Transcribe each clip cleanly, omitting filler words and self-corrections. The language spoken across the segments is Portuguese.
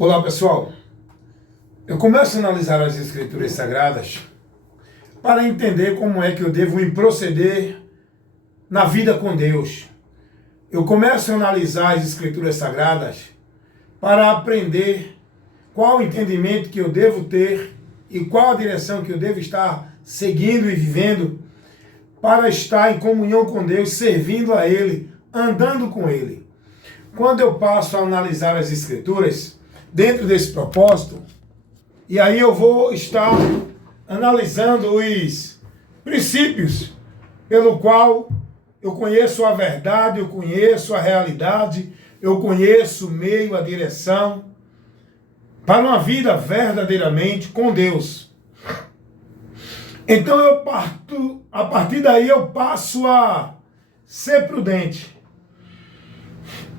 Olá pessoal, eu começo a analisar as Escrituras Sagradas para entender como é que eu devo me proceder na vida com Deus. Eu começo a analisar as Escrituras Sagradas para aprender qual o entendimento que eu devo ter e qual a direção que eu devo estar seguindo e vivendo para estar em comunhão com Deus, servindo a Ele, andando com Ele. Quando eu passo a analisar as Escrituras, dentro desse propósito, e aí eu vou estar analisando os princípios pelo qual eu conheço a verdade, eu conheço a realidade, eu conheço o meio, a direção, para uma vida verdadeiramente com Deus. Então a partir daí eu passo a ser prudente.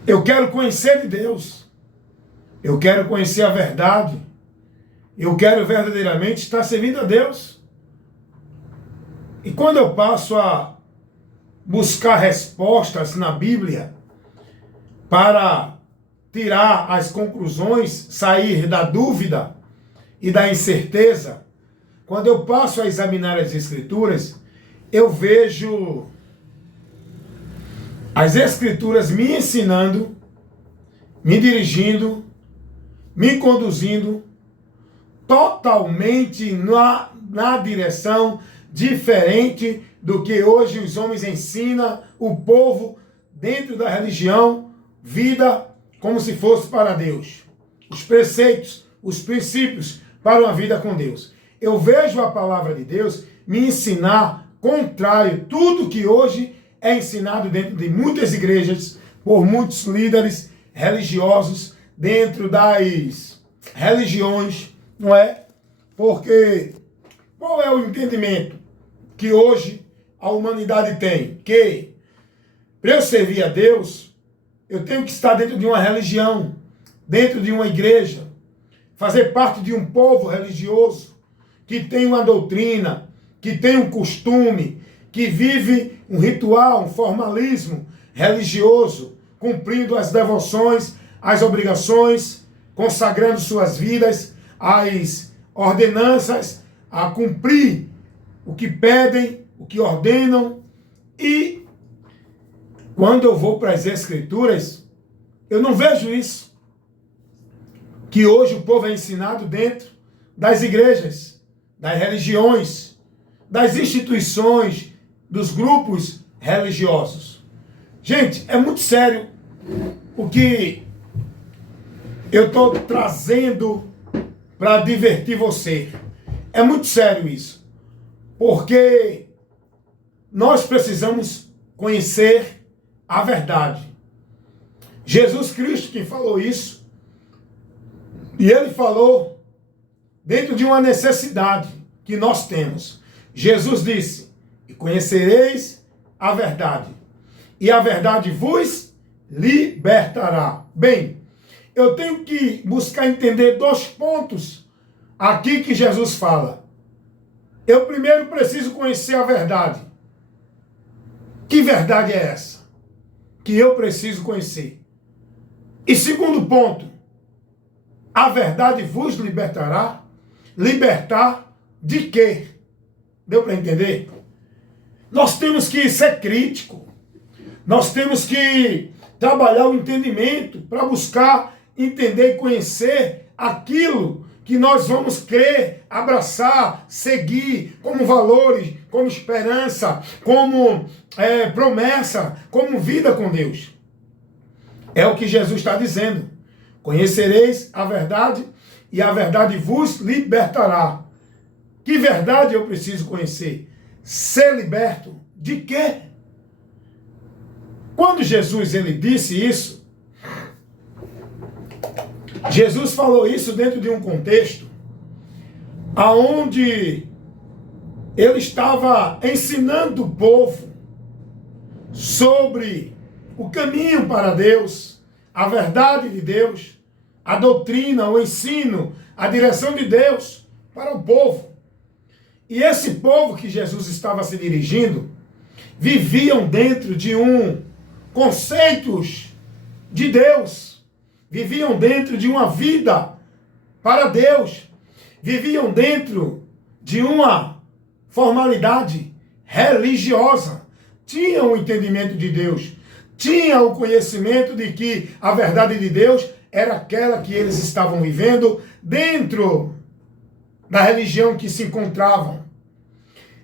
Eu quero conhecer de Deus. Eu quero conhecer a verdade. Eu quero verdadeiramente estar servindo a Deus. E quando eu passo a buscar respostas na Bíblia para tirar as conclusões, sair da dúvida e da incerteza, quando eu passo a examinar as Escrituras, eu vejo as Escrituras me ensinando, me dirigindo, me conduzindo totalmente na direção diferente do que hoje os homens ensinam o povo dentro da religião, vida como se fosse para Deus. Os preceitos, os princípios para uma vida com Deus. Eu vejo a palavra de Deus me ensinar contrário a tudo que hoje é ensinado dentro de muitas igrejas, por muitos líderes religiosos, dentro das religiões, não é? Porque qual é o entendimento que hoje a humanidade tem? Que para eu servir a Deus, eu tenho que estar dentro de uma religião, dentro de uma igreja, fazer parte de um povo religioso, que tem uma doutrina, que tem um costume, que vive um ritual, um formalismo religioso, cumprindo as devoções, as obrigações, consagrando suas vidas, as ordenanças, a cumprir o que pedem, o que ordenam. E quando eu vou para as Escrituras, eu não vejo isso que hoje o povo é ensinado dentro das igrejas, das religiões, das instituições, dos grupos religiosos. Gente, é muito sério o que eu estou trazendo para divertir você. É muito sério isso. Porque nós precisamos conhecer a verdade. Jesus Cristo quem falou isso. E ele falou dentro de uma necessidade que nós temos. Jesus disse: e conhecereis a verdade, e a verdade vos libertará. Bem, eu tenho que buscar entender dois pontos aqui que Jesus fala. Eu primeiro preciso conhecer a verdade. Que verdade é essa? Que eu preciso conhecer. E segundo ponto, a verdade vos libertará. Libertar de quê? Deu para entender? Nós temos que ser crítico. Nós temos que trabalhar o entendimento para buscar entender e conhecer aquilo que nós vamos crer, abraçar, seguir como valores, como esperança, como promessa, como vida com Deus. É o que Jesus está dizendo. Conhecereis a verdade e a verdade vos libertará. Que verdade eu preciso conhecer? Ser liberto de quê? Quando Jesus ele disse isso, Jesus falou isso dentro de um contexto aonde ele estava ensinando o povo sobre o caminho para Deus, a verdade de Deus, a doutrina, o ensino, a direção de Deus para o povo. E esse povo que Jesus estava se dirigindo, viviam dentro de conceitos de Deus, viviam dentro de uma vida para Deus, viviam dentro de uma formalidade religiosa, tinham o entendimento de Deus, tinham o conhecimento de que a verdade de Deus era aquela que eles estavam vivendo dentro da religião que se encontravam.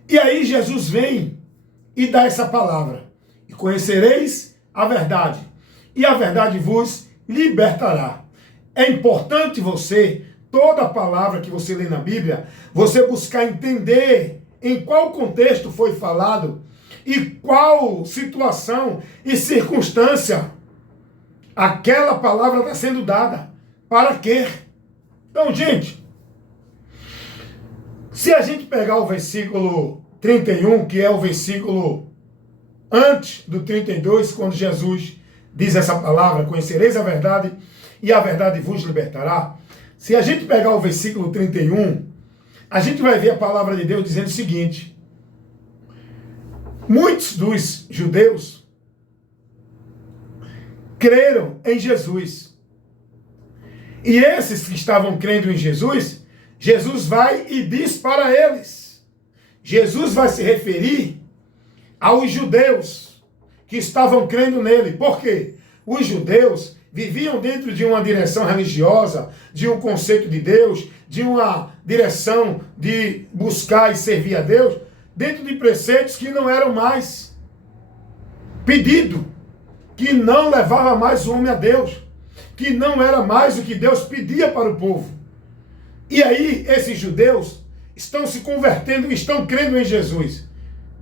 E aí Jesus vem e dá essa palavra: e conhecereis a verdade, e a verdade vos libertará. É importante você, toda palavra que você lê na Bíblia, você buscar entender em qual contexto foi falado e qual situação e circunstância aquela palavra está sendo dada. Para quê? Então, gente, se a gente pegar o versículo 31, que é o versículo antes do 32, quando Jesus diz essa palavra: conhecereis a verdade e a verdade vos libertará. Se a gente pegar o versículo 31, a gente vai ver a palavra de Deus dizendo o seguinte: muitos dos judeus creram em Jesus. E esses que estavam crendo em Jesus, Jesus vai e diz para eles. Jesus vai se referir aos judeus que estavam crendo nele. Por quê? Os judeus viviam dentro de uma direção religiosa, de um conceito de Deus, de uma direção de buscar e servir a Deus, dentro de preceitos que não eram mais pedido, que não levava mais o homem a Deus, que não era mais o que Deus pedia para o povo. E aí esses judeus estão se convertendo, estão crendo em Jesus.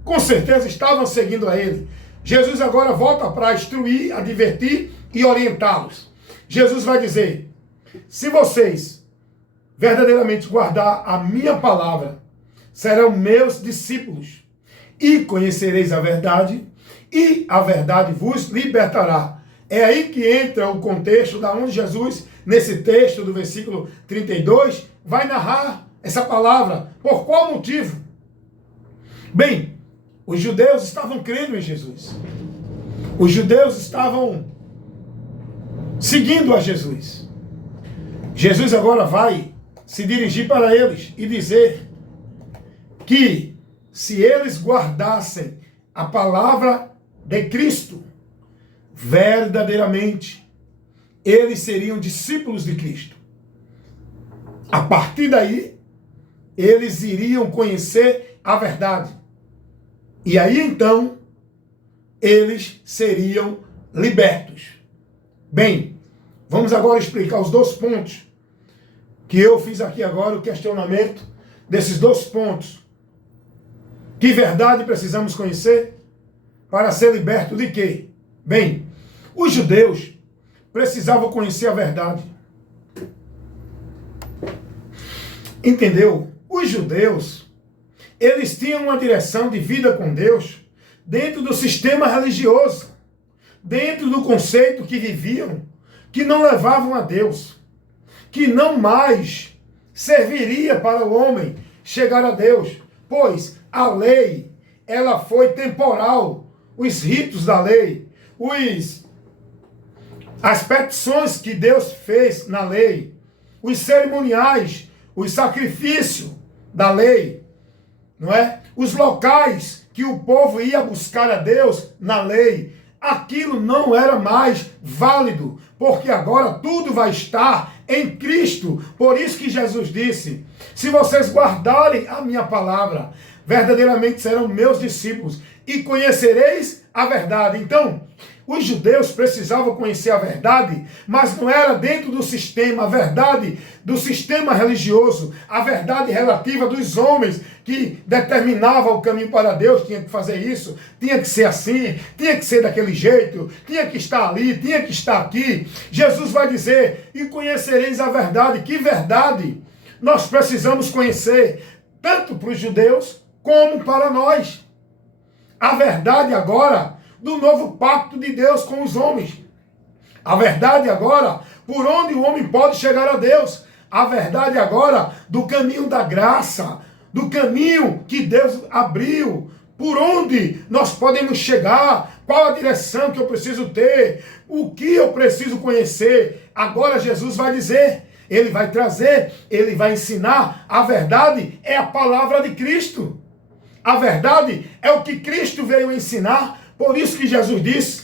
Com certeza estavam seguindo a ele. Jesus agora volta para instruir, advertir e orientá-los. Jesus vai dizer: se vocês verdadeiramente guardar a minha palavra, serão meus discípulos, e conhecereis a verdade, e a verdade vos libertará. É aí que entra o contexto da onde Jesus, nesse texto do versículo 32, vai narrar essa palavra. Por qual motivo? Bem, os judeus estavam crendo em Jesus. Os judeus estavam seguindo a Jesus. Jesus agora vai se dirigir para eles e dizer que se eles guardassem a palavra de Cristo, verdadeiramente, eles seriam discípulos de Cristo. A partir daí, eles iriam conhecer a verdade. E aí, então, eles seriam libertos. Bem, vamos agora explicar os 2 pontos que eu fiz aqui agora, o questionamento desses 2 pontos. Que verdade precisamos conhecer para ser liberto de quê? Bem, os judeus precisavam conhecer a verdade. Entendeu? Os judeus, eles tinham uma direção de vida com Deus dentro do sistema religioso, dentro do conceito que viviam, que não levavam a Deus, que não mais serviria para o homem chegar a Deus, pois a lei, ela foi temporal. Os ritos da lei, as petições que Deus fez na lei, os cerimoniais, os sacrifícios da lei, não é? Os locais que o povo ia buscar a Deus na lei, aquilo não era mais válido, porque agora tudo vai estar em Cristo. Por isso que Jesus disse: se vocês guardarem a minha palavra, verdadeiramente serão meus discípulos e conhecereis a verdade. Então, os judeus precisavam conhecer a verdade, mas não era dentro do sistema, a verdade do sistema religioso, a verdade relativa dos homens que determinava o caminho para Deus. Tinha que fazer isso, tinha que ser assim, tinha que ser daquele jeito, tinha que estar ali, tinha que estar aqui. Jesus vai dizer: e conhecereis a verdade. Que verdade nós precisamos conhecer, tanto para os judeus como para nós. A verdade agora do novo pacto de Deus com os homens. A verdade agora por onde o homem pode chegar a Deus. A verdade agora do caminho da graça, do caminho que Deus abriu, por onde nós podemos chegar Qual a direção que eu preciso ter? O que eu preciso conhecer? Agora Jesus vai dizer, ele vai trazer, ele vai ensinar. A verdade é a palavra de Cristo. A verdade é o que Cristo veio ensinar. Por isso que Jesus disse,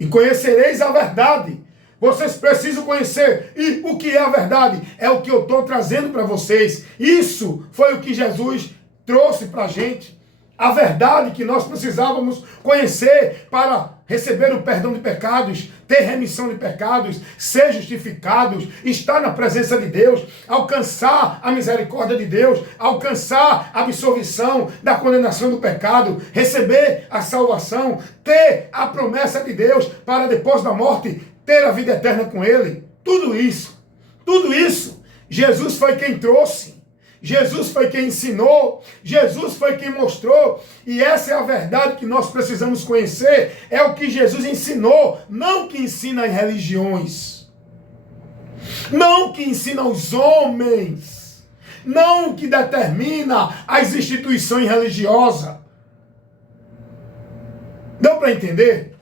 e conhecereis a verdade. Vocês precisam conhecer. E o que é a verdade? É o que eu estou trazendo para vocês. Isso foi o que Jesus trouxe para a gente. A verdade que nós precisávamos conhecer para receber o perdão de pecados, ter remissão de pecados, ser justificados, estar na presença de Deus, alcançar a misericórdia de Deus, alcançar a absolvição da condenação do pecado, receber a salvação, ter a promessa de Deus para depois da morte, ter a vida eterna com Ele. Tudo isso, Jesus foi quem trouxe. Jesus foi quem ensinou, Jesus foi quem mostrou, e essa é a verdade que nós precisamos conhecer, é o que Jesus ensinou, não o que ensina as religiões, não o que ensina os homens, não o que determina as instituições religiosas. Deu para entender?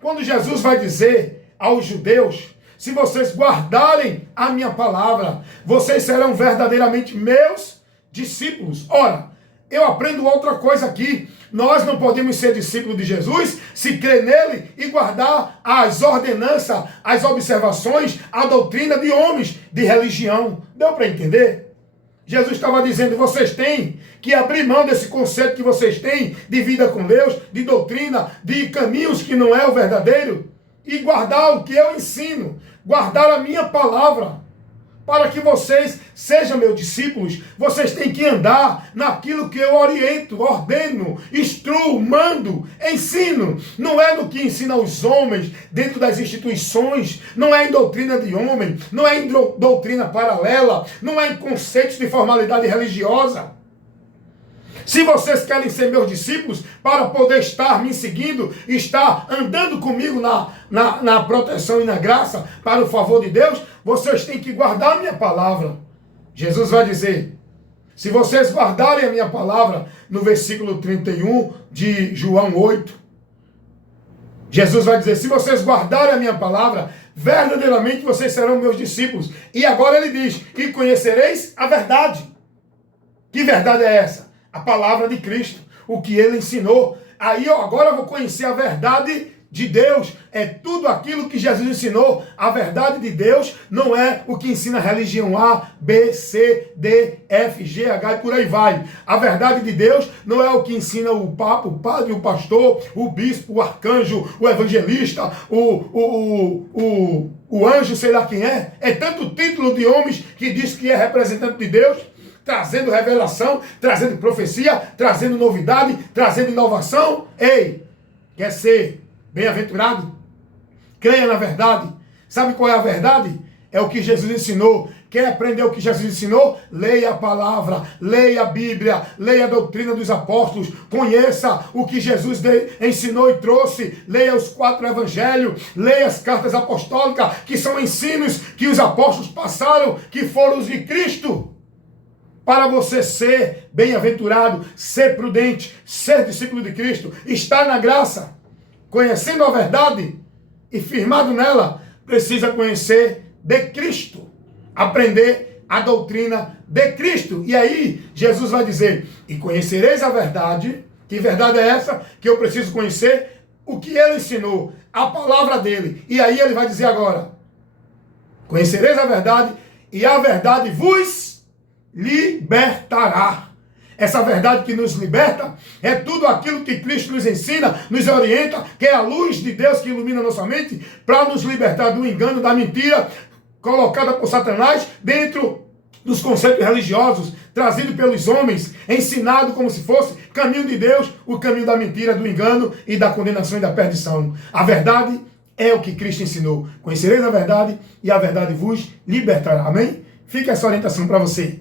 Quando Jesus vai dizer aos judeus, se vocês guardarem a minha palavra, vocês serão verdadeiramente meus discípulos. Ora, eu aprendo outra coisa aqui. Nós não podemos ser discípulos de Jesus se crer nele e guardar as ordenanças, as observações, a doutrina de homens de religião. Deu para entender? Jesus estava dizendo, vocês têm que abrir mão desse conceito que vocês têm de vida com Deus, de doutrina, de caminhos que não é o verdadeiro, e guardar o que eu ensino, guardar a minha palavra, para que vocês sejam meus discípulos. Vocês têm que andar naquilo que eu oriento, ordeno, instruo, mando, ensino. Não é no que ensina os homens dentro das instituições, não é em doutrina de homem, não é em doutrina paralela, não é em conceitos de formalidade religiosa. Se vocês querem ser meus discípulos, para poder estar me seguindo, estar andando comigo na proteção e na graça, para o favor de Deus, vocês têm que guardar a minha palavra. Jesus vai dizer, se vocês guardarem a minha palavra, no versículo 31 de João 8, Jesus vai dizer, se vocês guardarem a minha palavra, verdadeiramente vocês serão meus discípulos. E agora ele diz, e conhecereis a verdade. Que verdade é essa? A palavra de Cristo, o que ele ensinou. Aí agora eu vou conhecer a verdade de Deus. É tudo aquilo que Jesus ensinou. A verdade de Deus não é o que ensina a religião A, B, C, D, F, G, H e por aí vai. A verdade de Deus não é o que ensina o Papa, o Padre, o Pastor, o Bispo, o Arcanjo, o Evangelista, o anjo, sei lá quem é. É tanto título de homens que diz que é representante de Deus, trazendo revelação, trazendo profecia, trazendo novidade, trazendo inovação. Ei, quer ser bem-aventurado? Creia na verdade. Sabe qual é a verdade? É o que Jesus ensinou. Quer aprender o que Jesus ensinou? Leia a palavra, leia a Bíblia, leia a doutrina dos apóstolos, conheça o que Jesus ensinou e trouxe, leia os 4 evangelhos, leia as cartas apostólicas, que são ensinos que os apóstolos passaram, que foram os de Cristo. Para você ser bem-aventurado, ser prudente, ser discípulo de Cristo, estar na graça, conhecendo a verdade e firmado nela, precisa conhecer de Cristo, aprender a doutrina de Cristo. E aí, Jesus vai dizer, e conhecereis a verdade. Que verdade é essa? Que eu preciso conhecer o que ele ensinou, a palavra dele. E aí ele vai dizer agora, conhecereis a verdade, e a verdade vos libertará. Essa verdade que nos liberta é tudo aquilo que Cristo nos ensina, nos orienta, que é a luz de Deus que ilumina nossa mente, para nos libertar do engano, da mentira colocada por Satanás dentro dos conceitos religiosos, trazido pelos homens, ensinado como se fosse caminho de Deus, o caminho da mentira, do engano e da condenação e da perdição. A verdade é o que Cristo ensinou. Conhecereis a verdade e a verdade vos libertará. Amém? Fica essa orientação para você.